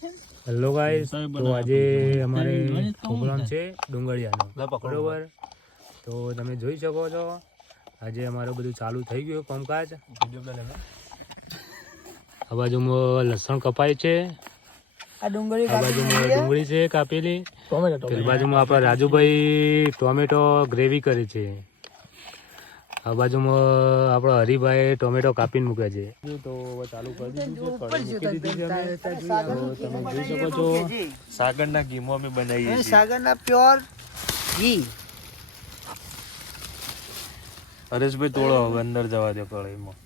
Hello guys, તો આજે અમારે પ્રોગ્રામ છે ડુંગળિયાનો, બરોબર? તો તમે જોઈ શકો છો આજે અમારું બધું ચાલુ થઈ ગયું કામકાજ. આ બાજુમાં લસણ કપાય છે, આ બાજુમાં ડુંગળી છે કાપેલી, પેલી બાજુમાં આપણા રાજુભાઈ ટોમેટો ગ્રેવી કરે છે, આ બાજુમાં આપણા હરિભાઈ ટોમેટો કાપીને મૂકે છે. તો ચાલુ કરી દીધું છે, મૂકી દીધી છે અમે. તો તમે જોઈ શકો છો સાગરના ઘીમાં અમે બનાવીએ છીએ, સાગરના પ્યોર ઘી. હરેશભાઈ તોડો હવે અંદર જવા દો કઢાઈમાં.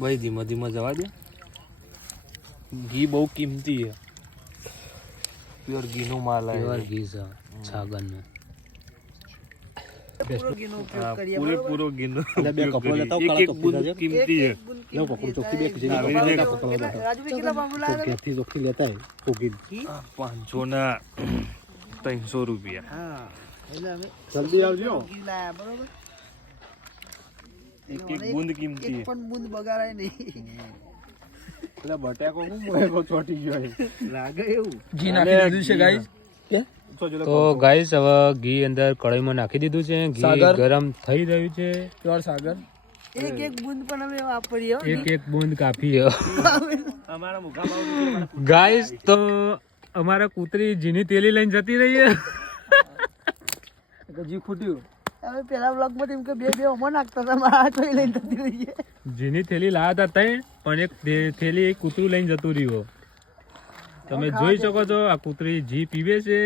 ભાઈ ધીમા ધીમા જવા દે. ઘી બહુ કિંમતી છે, પ્યોર ઘીનો માલ આવે, પ્યોર ઘી છે સાગરનું. પૂરેપૂરો ઘીનો એક એક બૂંદ કિંમતી છે. ચોખ્ખી લેતા 500 રૂપિયા. જલ્દી આવજો. એક એક બૂંદ કિંમતી છે, પણ બૂંદ બગાડાય નહીં. પેલા બટાકો હું મોયકો ચોટી ગયો લાગે એવું. ઘી નાખી દીધું છે ગાઈસ. તો ગાઈસ હવે ઘી અંદર કઢાઈમાં નાખી દીધું છે, ઘી ગરમ થઈ રહ્યું છે. પ્યોર સાગર. એક એક બૂંદ પણ અમે વાપરીએ, એક એક બૂંદ કાપી. અમારા મુખા ગાઈસ, તો અમારા કૂતરી જીની તેલી લઈને જતી રહી છે. જી ખૂટ્યું. હવે પેલા બ્લોગમાં એમ કે બે ઓમો નાખતા હતા, મારા કોઈ લઈને જતી રહી છે. જીની થેલી લાવ્યા હતા તઈ, પણ એક થેલી એક કૂતરું લઈને જતું રહ્યું. તમે જોઈ શકો છો આ કૂતરી જી પીવે છે.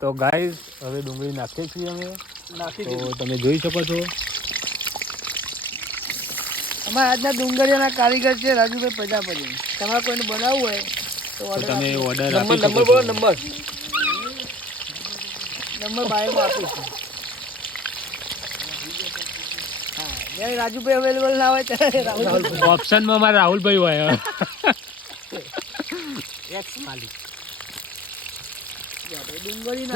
તો ગાઈસ હવે ડુંગળી નાખીએ છીએ અમે, તો તમે જોઈ શકો છો. અમારા આજના ડુંગળીયાના કારીગર છે રાજુભાઈ પ્રજાપતિ. તમારે કોઈને બનાવવું હોય તો તમે ઓર્ડર નંબર બોલો. નંબર બાયોમાં આપીશું. હા, જ્યારે રાજુભાઈ અવેલેબલ ના હોય ત્યારે ઓપ્શનમાં અમારા રાહુલભાઈ હોય. ડુંગળી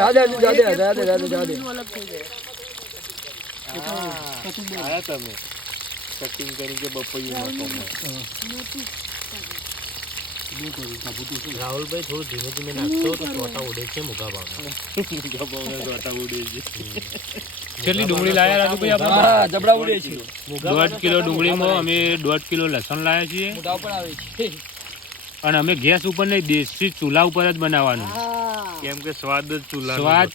તમે કટિંગ કરી કે બપૈયું રાહુલભાઈ થોડું ધીમે ધીમે નાખશો તો ચોટા ઉડે છે. મુગા ભાવ ઉડે છે. કેટલી ડુંગળી લાયા રાજુભાઈ આપણે? જબડા ઉડે છે. 1.5 કિલો ડુંગળીમાં અમે 1.5 કિલો લસણ લાયા છીએ, અને અમે ગેસ ઉપર નહીં, દેશી ચૂલા ઉપર જ બનાવવાનું, કેમ કે સ્વાદ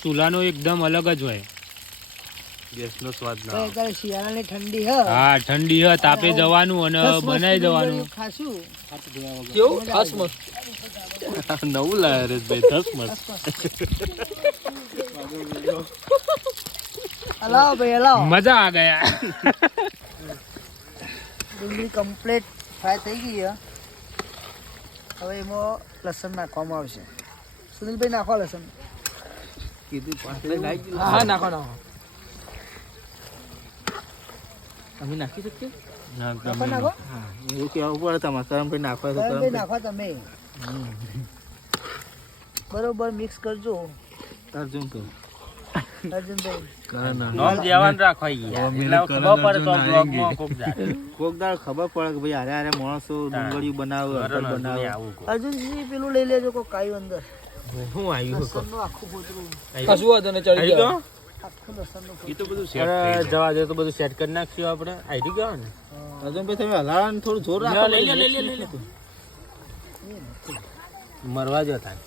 ચૂલાનો એકદમ અલગ જ હોય, ગેસનો સ્વાદ ના આવે. શિયાળાની ઠંડી હ, હા ઠંડી હ, તાપે જવાનું અને બનાવી દેવાનું. ખાશું કેવું ખાસ મસ્ત નવું લાયા રે ભાઈ, ધસ મસ્ત. હલાવો ભાઈ હલાવો, મજા આ ગયા. ડુંગળી કમ્પ્લીટ ફ્રાય થઈ ગઈ છે. હવે એમાં લસણ નાખવામાં આવશે. સુનિલભાઈ નાખો લસણ. હા નાખો. અમે નાખી શકીએ? નાખો. એવું કેવું પડે તમારે, કરમભાઈ નાખો તો નાખો તમે. બરોબર મિક્સ કરજો. અર્જુનભાઈ ખબર પડે કે ભાઈ હારે માણસો ડુંગળી બનાવે. અર્જુનજી પેલું લઈ લેજો કોઈ કાયું અંદર. શું આવ્યું આખું ગોતરું કશું વાંધો ને ચડી ગયો. આખું લસણનું એ તો બધું જવા દે, તો બધું સેટ કરી નાખશું આપણે. આઈડી ગયો ને અર્જુનભાઈ, તમે હલાવા થોડું જોર રાખો. મરવા જો થાય.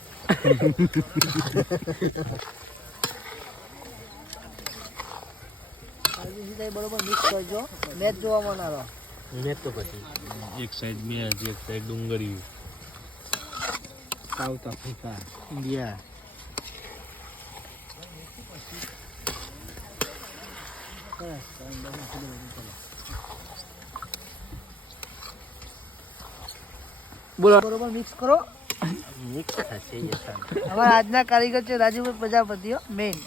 બરોબર મિક્સ કરજો. મેચ જોવામાં ના રહો. મેચ તો પછી એક સાઈડ મેચ, એક સાઈડ ડુંગળી. South Africa, India. બોલો. બરોબર મિક્સ કરો. મિક્સ થશે. અમારા આજના કારીગર છે રાજુભાઈ પ્રજાપતિઓ મેઇન.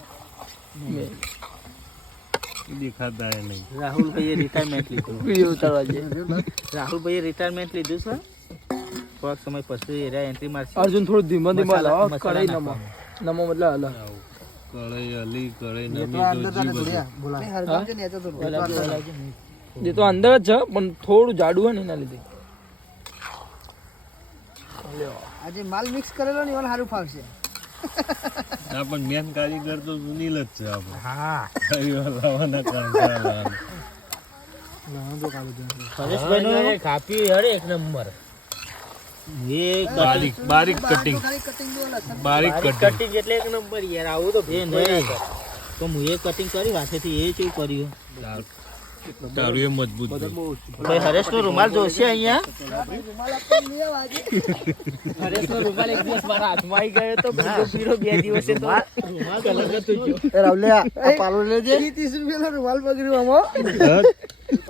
દેખાતા નહીં. રાહુલભાઈએ રિટાયરમેન્ટ લીધું. રાહુલભાઈએ રિટાયરમેન્ટ લીધું છે. થોડાક સમય પછી એન્ટ્રી મારશે. અર્જુન થોડું ધીમા લાવો. કઢાઈ નમો મતલબ હલો. કળાઈ અલી કળાઈ નમી એ તો અંદર જ છે પણ થોડું જાડું હોય ને એના લીધે. આજે માલ મિક્સ કરેલો ને એવું સારું ફાવશે. ના પણ મેન કારીગર તો સુનિલ જ છે આપણે. હા લાવવાના કારીગર. કાપી અરે એક નંબર. બારીક બારીક કટિંગ, બારીક કટિંગ. એટલે એક નંબર યાર. આવું તો ભે નહીં તો હું એ કટિંગ કરી વાસેથી એ કેવું કર્યું. તારું એ મજબૂત છે. ભાઈ હરેશનો રૂમાલ જોશે અહીંયા. હરેશનો રૂમાલ એક દિવસ મારા હાથમાં આવી ગયો તો પીરો 2 દિવસે તો રૂમાલ કલર હતો જો. એ રાવલિયા આ પાલો લેજે. 30 રૂપિયાનો રૂમાલ બગડ્યો આમાં.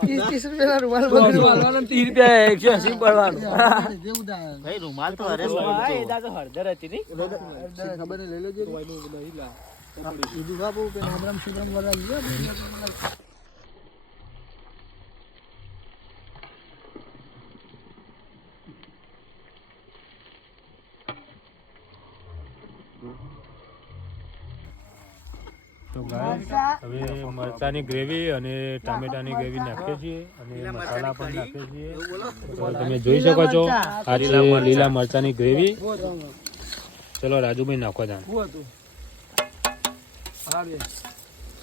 30 રૂપિયાનો રૂમાલ બગડ્યો. વાળવાનો 30 રૂપિયા 180 પડવાનું. ભાઈ રૂમાલ તો હરેશ એ દાદા હળદર હતી ની. ખબર ને લઈ લેજો. બીજું બાબુ કે નામરામ સુગ્રામ વાળા લ્યો. તો ગાઈસ હવે મરચાની ગ્રેવી અને ટામેટાની ગ્રેવી નાખીએ છીએ અને મસાલા પણ નાખીએ છીએ. તો તમે જોઈ શકો છો આ છે લીલા મરચાની ગ્રેવી. ચલો રાજુભાઈ નાખો તા.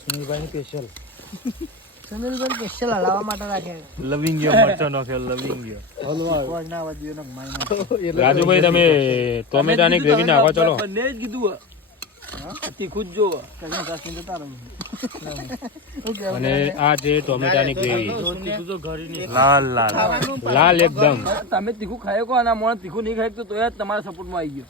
સુનિલભાઈ સ્પેશિયલ. સુનિલભાઈ સ્પેશિયલ હલાવવા માટે રાખ્યા. લવિંગિયો મરચો નાખ્યો, લવિંગિયો. રાજુભાઈ તમે ટોમેટાની ગ્રેવી નાખો. ચલો બંને જ કીધું તીખું જ જો. અને આ છે ટોમેટાની ગ્રેવી. લાલ લાલ લાલ એકદમ. તમે તીખું ખાયો કો અને મોણ તીખું નહીં ખાય તો એ તમારા સપોર્ટમાં આવી ગયો.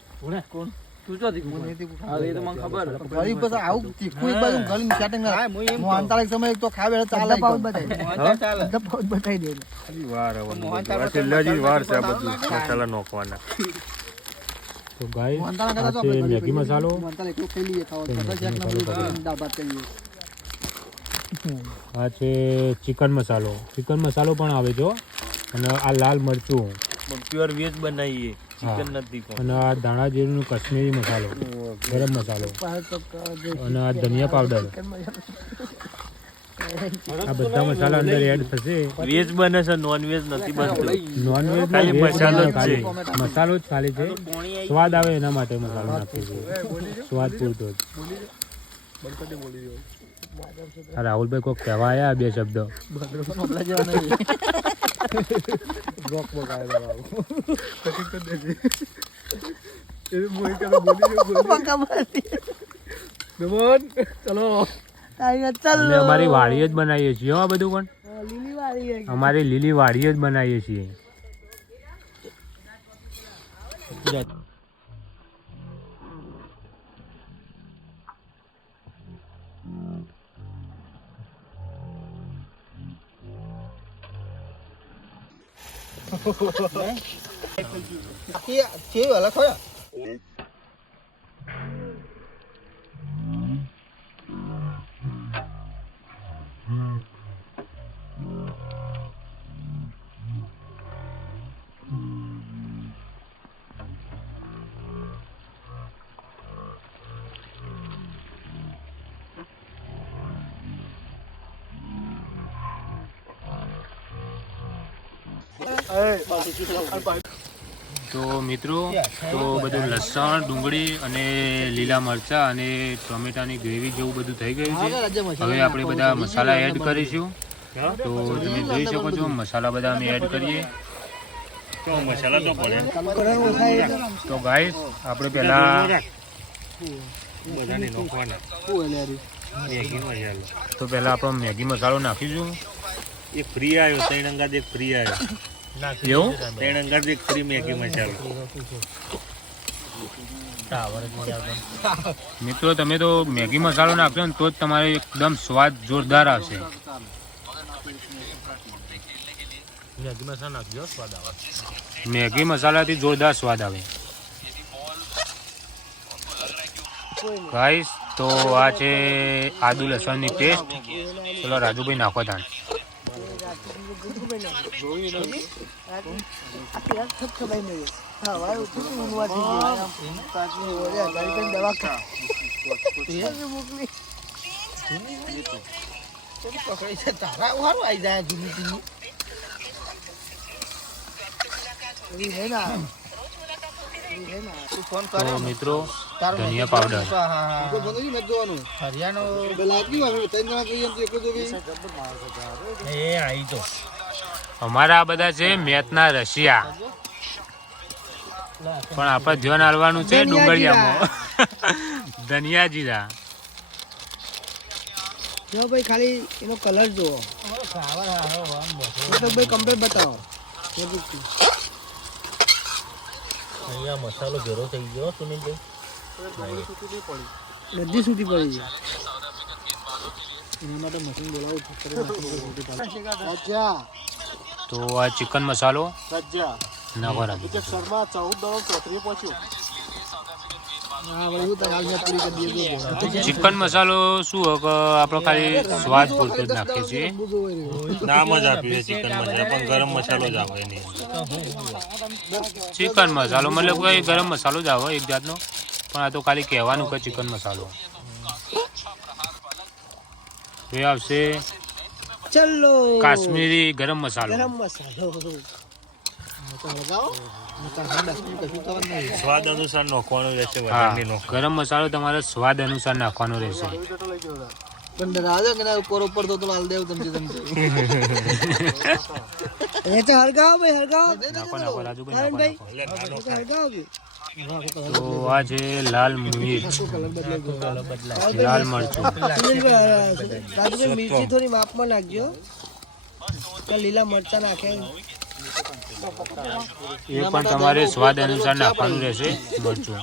કોણ તું ચો તીખું? હા એ તો મને ખબર. ગરીબ પછી આવું તીખું એક બાજુ ગળીને સેટિંગ ના. હું આંતરિક સમય તો ખાવે ચાલે. પાઉં બતાવી દે. વાર હવે વાર છે આ બધું મસાલા નાખવાના. તો ગાઈસ આ છે મેગી મસાલો. આ છે ચિકન મસાલો. ચિકન મસાલો પણ આવે છે અને આ લાલ મરચું પ્યોર વેજ બનાવીએ, ચિકન નથી. અને આ ધાણા જીરુંનો કાશ્મીરી મસાલો, ગરમ મસાલો અને આ ધનિયા પાવડર. આ બધા મસાલા અંદર એડ થશે. વેજ બને છે, નોન વેજ નથી બનતું. નોન વેજ ખાલી મસાલો જ છે. મસાલો જ ખાલી છે, સ્વાદ આવે એના માટે મસાલો નાખીએ છીએ, સ્વાદ પૂરતો જ. આ રાહુલભાઈ કોક કહેવા આવ્યા 2 શબ્દ. અમે અમારી વાડી જ બનાવીએ છીએ આ બધું. પણ અમારી લીલી વાડી જ બનાવીએ છીએ. તો મિત્રો, તો બધું લસણ, ડુંગળી અને લીલા મરચા અને ટોમેટાની ગ્રેવી જેવું બધું થઈ ગયું છે. હવે આપણે બધા મસાલા એડ કરીશું. તો તમે જોઈ શકો છો મસાલા બધા અમે એડ કરીએ. મસાલા તો પડે. તો ગાઈસ આપણે પહેલા બધાને નાખવાના. મેગી મસાલો તો પહેલા આપણે મેગી મસાલો નાખીશું. એક ફ્રી આવ્યો, 3 અંગાત એક ફ્રી આવ્યો. એવું 3 અંગાત એક ફ્રી મેગી મસાલો. મિત્રો તમે તો મેગી મસાલો નાખશો ને તો જ તમારે એકદમ સ્વાદ જોરદાર આવશે. મેગી મસાલાથી જોરદાર સ્વાદ આવે. ગાઈસ તો આ છે આદુ લસણની પેસ્ટ. ચલો રાજુભાઈ નાખો તાણ. પકડી છે તારા વાળું આવી જાય જૂની જૂની ફોન તો કર્યો મિત્રો ધનિયા પાવડર અમારા આ બધા છે મેથના રશિયા પણ આપણે ધ્યાન હાલવાનું છે ડુંગળિયામાં ધનિયા જીરા જો ભાઈ ખાલી એનો કલર જુઓ તો ભાઈ કમ્પ્લીટ બતાવો અહીંયા મસાલો ઘેરો થઈ ગયો સુનિલભાઈ બધી સુધી પડી છે એના માટે મશીન બોલાવું તો આ ચિકન મસાલો નાખો રાજુ ચિકન મસાલો શું હોય કે આપણે ખાલી સ્વાદ પૂરતો જ નાખીએ છીએ નામ જ આપ્યું છે ચિકન મસાલા પણ ગરમ મસાલો જ આવે એની ચિકન મસાલો મતલબ કે ગરમ મસાલો જ આવે એક જાતનો પણ આ તો ખાલી કહેવાનું કે ચિકન મસાલો એ આવશે ચલો કાશ્મીરી ગરમ મસાલો સ્વાદ અનુસાર નાખવાનો રહેશે હા વધારે નહીં નાખવાનો. ગરમ મસાલો તમારે સ્વાદ અનુસાર નાખવાનો રહેશે પણ રાજા કે ના ઉપર તો લાલ દેવ તમથી એ તો હરગાવ ભાઈ હરગાવ નાખો નાખો રાજુભાઈ નાખો નાખો. હરગાવ તો આ છે લાલ મિર્ચ લાલ મરચું રાજુભાઈ મિર્ચી થોડી માપમાં નાખજો તો લીલા મરચા નાખે એ પણ તમારે સ્વાદ અનુસાર નાખવાનું રહેશે મરચું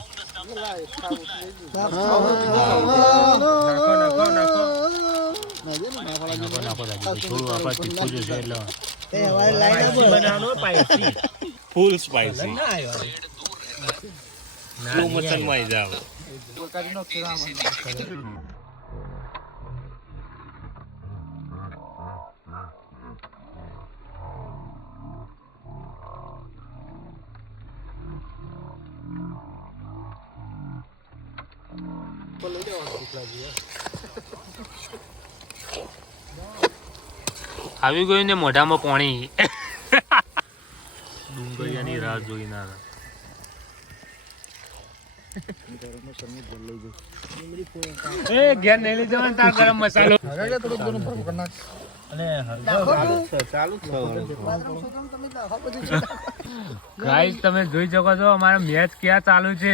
નાખો નાખો રાજુભાઈ થોડું આપણે તીખું જશે એટલે ફૂલ સ્પાઈસી સ્લો મોશનમાં આવી જાવ આવી ગયું ને મોઢામાં પાણી ડુંગળિયાની રાહ જોઈ ના એ ઘેર નહીં લઈ જવાનું તાર ગરમ મસાલો ગાઈસ તમે જોઈ શકો છો અમારો મેચ ક્યાં ચાલુ છે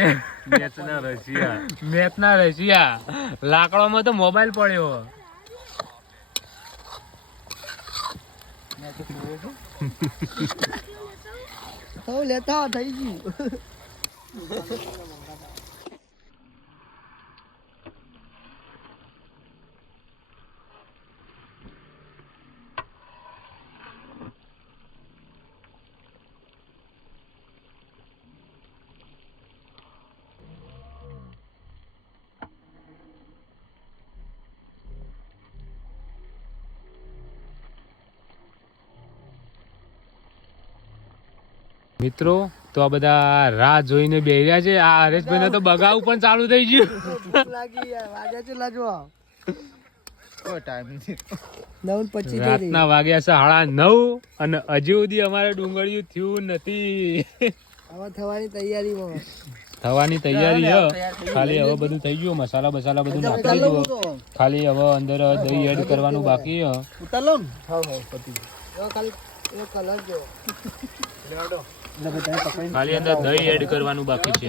મેચના રશિયા લાકડામાં તો મોબાઈલ પડ્યો તો લેતા થઈ ગયું મિત્રો તો આ બધા રાહ જોઈને બેહી રહ્યા છે આ હરેશભાઈ ને તો બગાવું પણ ચાલુ થઈ ગયું લાગી યાર વાગ્યા છે લાજો રાતના વાગ્યા છે 9:30 અને હજી સુધી અમારે ડુંગળિયું થયું નથી હવે થવાની તૈયારીમાં થવાની તૈયારી છે ખાલી હવે બધું થઈ ગયું મસાલા બસાલા બધું નાખી દીધું ખાલી હવે અંદર દહીં એડ કરવાનું બાકી છે ઉતાર લો ને ખાલી એનો કલર જો ખાલી અંદર દહીં એડ કરવાનું બાકી છે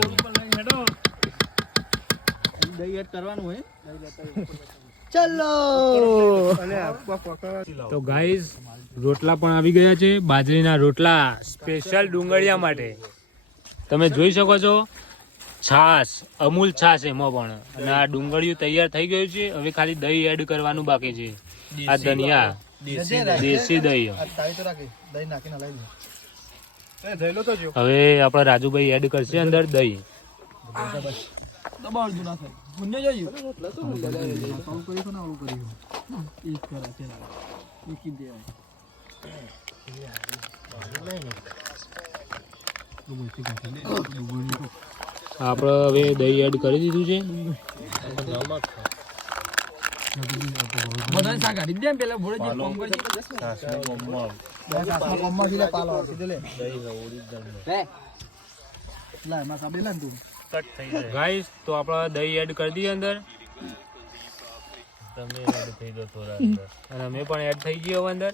દહીં એડ કરવાનું હોય ચલો તો ગાઈઝ રોટલા પણ આવી ગયા છે બાજરીના રોટલા સ્પેશિયલ ડુંગળિયા માટે તમે જોઈ શકો છો છાશ અમૂલ છાશ એમાં પણ અને આ ડુંગળિયું તૈયાર થઈ ગયું છે હવે ખાલી દહીં એડ કરવાનું બાકી છે આ ધનિયા દેશી દહીં હવે આપણા રાજુભાઈ એડ કરશે અંદર દહીં આપણે હવે દહીં એડ કરી દીધું છે બધાને શાક કાઢી દે પેલા ભોળે જે કોમ કરજે કોમમાં સીધે પાલો સીધે લે લા એમાં કાબે લા તું ગાઈસ તો આપણે દહીં એડ કરી દઈએ અંદર તમે એડ થઈ દો થોડા અંદર. અને અમે પણ એડ થઈ ગયો હવે અંદર.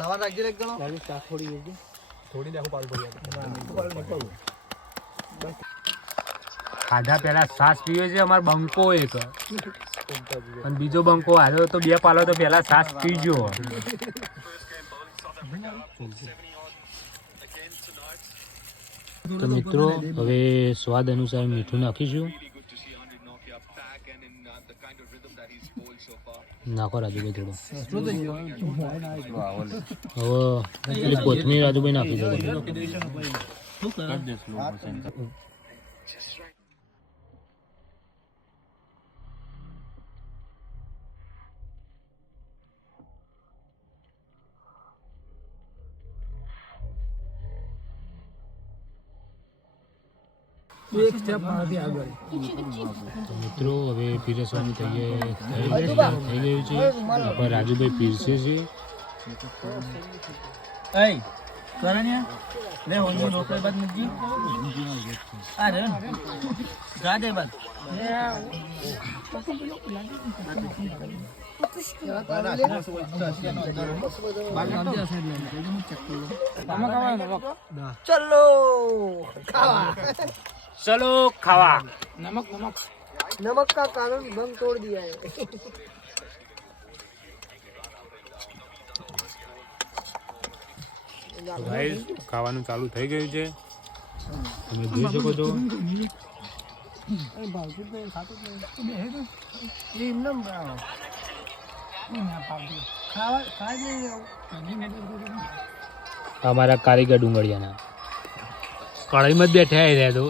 લવા રાખજે એક જણો ખાધા પહેલા છાશ પીવે છે અમાર બંકો એક અને બીજો બંકો આવ્યો તો 2 પાલો તો પહેલા છાશ પીજો. તો મિત્રો હવે સ્વાદ અનુસાર મીઠું નાખીશું. નાખો રાજુભાઈ થોડું. હવે પેલી કોથમીર રાજુભાઈ નાખી દો. તો મિત્રો હવે પીરસવાની થઈ ગયું છે. આપણે રાજુભાઈ પીરસે છે. એય કરણ્યા લે હોની રોટલી બાદ મૂકજી આ રે ગાજે બાદ ચલો ખાવા ચલો ખાવા. नमक का कानून भंग तोड़ दिया है ગાઈસ ખાવાનું ચાલુ થઈ ગયું છે. તમે જોઈ શકો છો. અમારા કારીગર ડુંગળિયાના કઢાઈમાં જ બેઠા રહ્યા તો